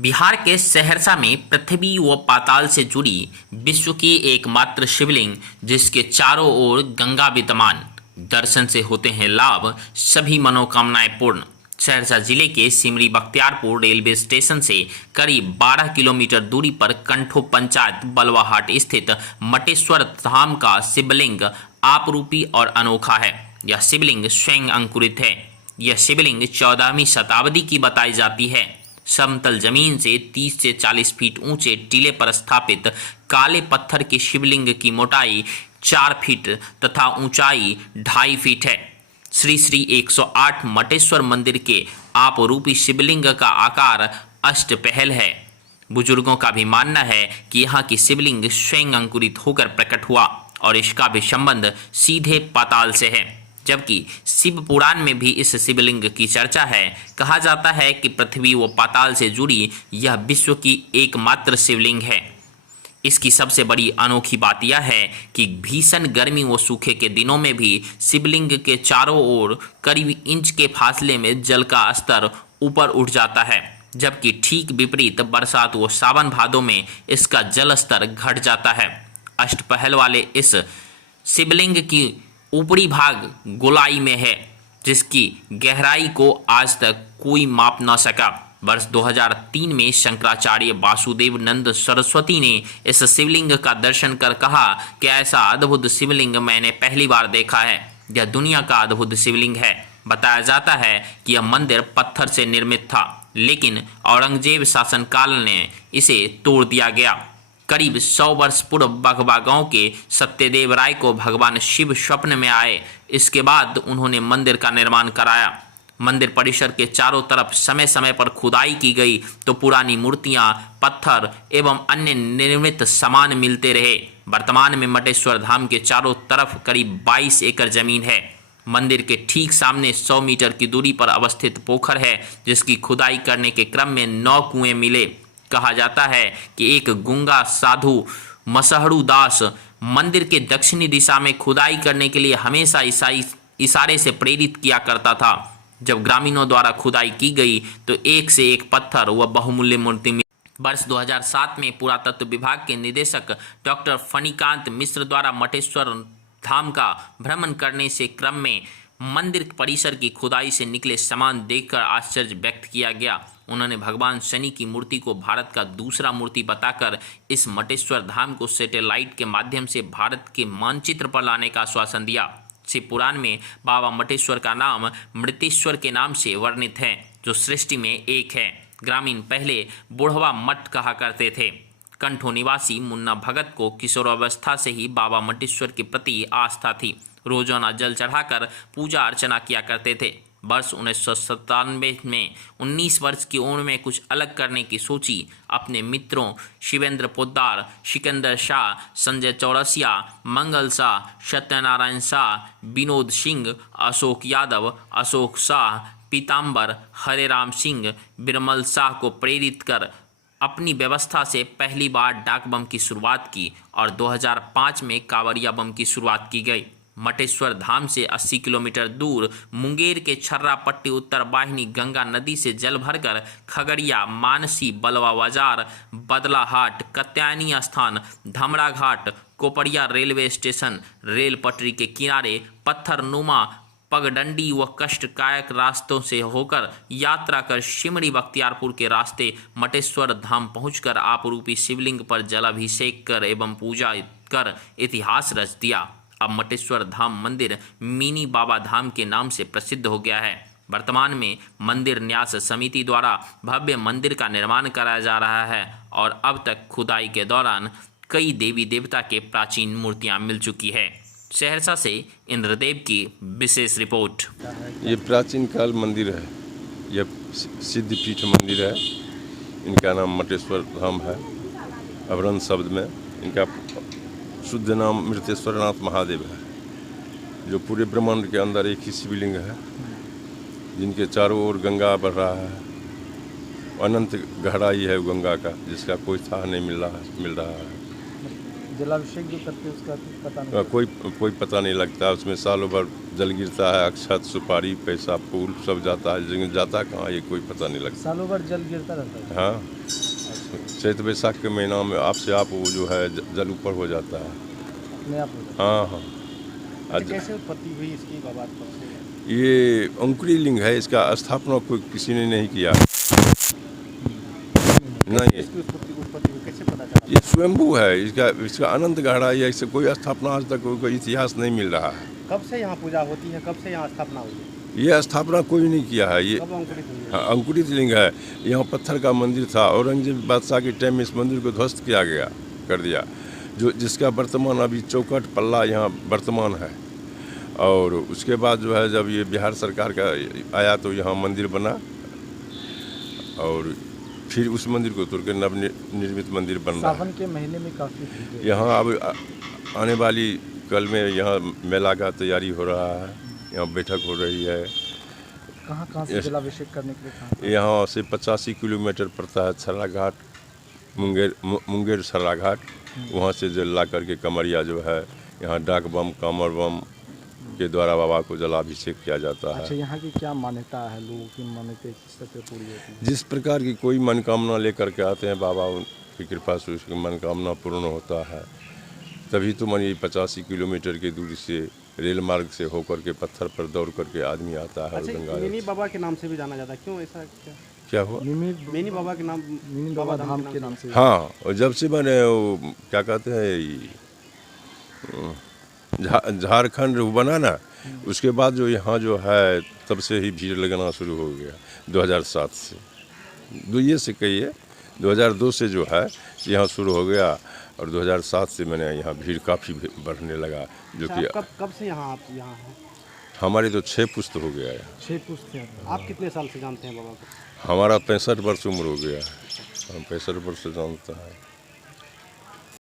बिहार के सहरसा में पृथ्वी व पाताल से जुड़ी विश्व की एकमात्र शिवलिंग, जिसके चारों ओर गंगा विद्यमान, दर्शन से होते हैं लाभ, सभी मनोकामनाएं पूर्ण। सहरसा जिले के सिमरी बख्तियारपुर रेलवे स्टेशन से करीब 12 किलोमीटर दूरी पर कंठो पंचायत बलवाहाट स्थित मटेश्वर धाम का शिवलिंग आपरूपी और अनोखा है। यह शिवलिंग स्वयं अंकुरित है। यह शिवलिंग 14वीं शताब्दी की बताई जाती है। समतल जमीन से 30 से 40 फीट ऊंचे टीले पर स्थापित काले पत्थर के शिवलिंग की मोटाई 4 फीट तथा ऊंचाई 2.5 फीट है। श्री श्री 108 मटेश्वर मंदिर के आपरूपी शिवलिंग का आकार अष्टपहल है। बुजुर्गों का भी मानना है कि यहाँ की शिवलिंग स्वयं अंकुरित होकर प्रकट हुआ और इसका भी संबंध सीधे पाताल से है, जबकि शिव पुराण में भी इस शिवलिंग की चर्चा है। कहा जाता है कि पृथ्वी व पाताल से जुड़ी यह विश्व की एकमात्र शिवलिंग है। इसकी सबसे बड़ी अनोखी बात यह है कि भीषण गर्मी व सूखे के दिनों में भी शिवलिंग के चारों ओर करीब इंच के फासले में जल का स्तर ऊपर उठ जाता है, जबकि ठीक विपरीत बरसात व सावन भादों में इसका जल स्तर घट जाता है। अष्टपहल वाले इस शिवलिंग की ऊपरी भाग गोलाई में है, जिसकी गहराई को आज तक कोई माप न सका। वर्ष 2003 में शंकराचार्य वासुदेव नंद सरस्वती ने इस शिवलिंग का दर्शन कर कहा कि ऐसा अद्भुत शिवलिंग मैंने पहली बार देखा है। यह दुनिया का अद्भुत शिवलिंग है। बताया जाता है कि यह मंदिर पत्थर से निर्मित था, लेकिन औरंगजेब शासनकाल ने इसे तोड़ दिया गया। करीब 100 वर्ष पूर्व बघवा गांव के सत्यदेव राय को भगवान शिव स्वप्न में आए। इसके बाद उन्होंने मंदिर का निर्माण कराया। मंदिर परिसर के चारों तरफ समय समय पर खुदाई की गई तो पुरानी मूर्तियां, पत्थर एवं अन्य निर्मित सामान मिलते रहे। वर्तमान में मटेश्वर धाम के चारों तरफ करीब 22 एकड़ जमीन है। मंदिर के ठीक सामने 100 मीटर की दूरी पर अवस्थित पोखर है, जिसकी खुदाई करने के क्रम में 9 कुएं मिले। कहा जाता है कि एक गूंगा साधु मसहरू दास मंदिर के दक्षिणी दिशा में खुदाई करने के लिए हमेशा इशारे से प्रेरित किया करता था। जब ग्रामीणों द्वारा खुदाई की गई तो एक से एक पत्थर व बहुमूल्य मूर्ति मिली। वर्ष 2007 में पुरातत्व विभाग के निदेशक डॉक्टर फणिकांत मिश्र द्वारा मटेश्वर धाम का भ्रमण करने से क्रम में मंदिर परिसर की खुदाई से निकले सामान देखकर आश्चर्य व्यक्त किया गया। उन्होंने भगवान शनि की मूर्ति को भारत का दूसरा मूर्ति बताकर इस मटेश्वर धाम को सैटेलाइट के माध्यम से भारत के मानचित्र पर लाने का आश्वासन दिया। शिव पुराण में बाबा मटेश्वर का नाम मृतेश्वर के नाम से वर्णित है, जो सृष्टि में एक है। ग्रामीण पहले बुढ़वा मठ कहा करते थे। कंठो निवासी मुन्ना भगत को किशोरावस्था से ही बाबा मटेश्वर के प्रति आस्था थी। रोजाना जल चढ़ाकर पूजा अर्चना किया करते थे। वर्ष 1997 में 19 वर्ष की उम्र में कुछ अलग करने की सोची। अपने मित्रों शिवेंद्र पोद्दार, सिकंदर शाह, संजय चौरसिया, मंगल शाह, सत्यनारायण शाह, विनोद सिंह, अशोक यादव, अशोक शाह, पीताम्बर, हरेराम सिंह, बिरमल शाह को प्रेरित कर अपनी व्यवस्था से पहली बार डाक बम की शुरुआत की और 2005 में कांवरिया बम की शुरुआत की गई। मटेश्वर धाम से 80 किलोमीटर दूर मुंगेर के छर्रापट्टी उत्तर वाहिनी गंगा नदी से जल भरकर खगड़िया, मानसी, बलवा बाजार, बदलाहाट, कत्यायनी स्थान, धमरा घाट, कोपरिया रेलवे स्टेशन, रेल पटरी के किनारे पत्थरनुमा पगडंडी व कष्टकायक रास्तों से होकर यात्रा कर सिमरी बख्तियारपुर के रास्ते मटेश्वर धाम पहुंचकर आपरूपी शिवलिंग पर जलाभिषेक कर एवं पूजा कर इतिहास रच दिया। अब मटेश्वर धाम मंदिर मिनी बाबा धाम के नाम से प्रसिद्ध हो गया है। वर्तमान में मंदिर न्यास समिति द्वारा भव्य मंदिर का निर्माण कराया जा रहा है और अब तक खुदाई के दौरान कई देवी देवता के प्राचीन मूर्तियां मिल चुकी है। सहरसा से इंद्रदेव की विशेष रिपोर्ट। ये प्राचीन काल मंदिर है। यह सिद्धपीठ मंदिर है। इनका नाम मटेश्वर धाम है। अवरण शब्द में इनका शुद्ध नाम मृतेश्वरनाथ महादेव है, जो पूरे ब्रह्मांड के अंदर एक ही शिवलिंग है, जिनके चारों ओर गंगा बह रहा है। अनंत गहराई है गंगा का, जिसका कोई था नहीं मिल रहा है। जलाभिषेक जो करते हैं उसका कुछ पता नहीं। कोई पता नहीं लगता, उसमें सालों भर जल गिरता है, अक्षत सुपारी पैसा फूल सब जाता है, लेकिन जाता कहाँ ये कोई पता नहीं लगता। सालों भर जल गिरता रहता है। हाँ, चैत वैशाख के महीना में आप से आप वो जो है जल ऊपर हो जाता है। अपने आप हो जाता हाँ हाँ। है। कैसे उत्पत्ति हुई इसकी बाबा से? ये अंकुरी लिंग है, इसका स्थापना कोई किसी ने नहीं किया। नहीं, इसकी उत्पत्ति हुई कैसे पता चला? ये स्वयंभू है, इसका अनंत गहराई है, इससे कोई स्थापना आज तक कोई इतिहास नहीं मिल रहा है। कब से यहाँ पूजा होती है, कब से यहाँ स्थापना हुई है? ये स्थापना कोई नहीं किया है। ये कब अंकुरित हुई है? हाँ, अंकुरित लिंग है। यहाँ पत्थर का मंदिर था, औरंगजेब बादशाह के टाइम में इस मंदिर को ध्वस्त किया गया कर दिया, जिसका वर्तमान अभी चौकट पल्ला यहाँ वर्तमान है। और उसके बाद जो है जब ये बिहार सरकार का आया तो यहाँ मंदिर बना, और फिर उस मंदिर को तोड़ के नवनिर्मित मंदिर बन रहा है। सावन के महीने में काफ़ी भीड़ है। यहाँ अब आने वाली कल में यहाँ मेला का तैयारी हो रहा है, यहाँ बैठक हो रही है। कहाँ से जलाभिषेक करने के लिए कहाँ? यहाँ से 85 किलोमीटर पड़ता है छर्रा घाट, मुंगेर छर्रा घाट। वहाँ से जल ला करके कमरिया जो है यहाँ डाक बम कामर बम के द्वारा बाबा को जलाभिषेक किया जाता है। अच्छा, यहाँ की क्या मान्यता है? लोगों की मान्यता किस तरह से पूरी होती है? जिस प्रकार की कोई मनोकामना लेकर के आते हैं बाबा, उनकी कृपा से उसकी मनोकामना पूर्ण होता है। तभी तो मानिए 85 किलोमीटर की दूरी से रेल मार्ग से होकर के पत्थर पर दौड़ करके आदमी आता है। अच्छा, गंगा मिनी बाबा के नाम से भी जाना जाता है, क्यों ऐसा क्या हुआ? मिनी बाबा के नाम, मिनी बाबा धाम के नाम से। हाँ, और जब से मैंने वो क्या कहते हैं झारखंड बना ना, उसके बाद जो यहाँ जो है तब से ही भीड़ लगना शुरू हो गया 2007 से। ये से कहिए 2002 से जो है यहाँ शुरू हो गया, और 2007 से मैंने यहाँ भीड़ काफ़ी बढ़ने लगा। जो कि कब से यहाँ आप यहाँ हैं? हमारे तो 6 पुस्त हो गया है। 6 पुस्त हैं। आप कितने साल से जानते हैं बाबा को? हमारा 65 वर्ष उम्र हो गया है, हम 65 वर्ष से जानता है।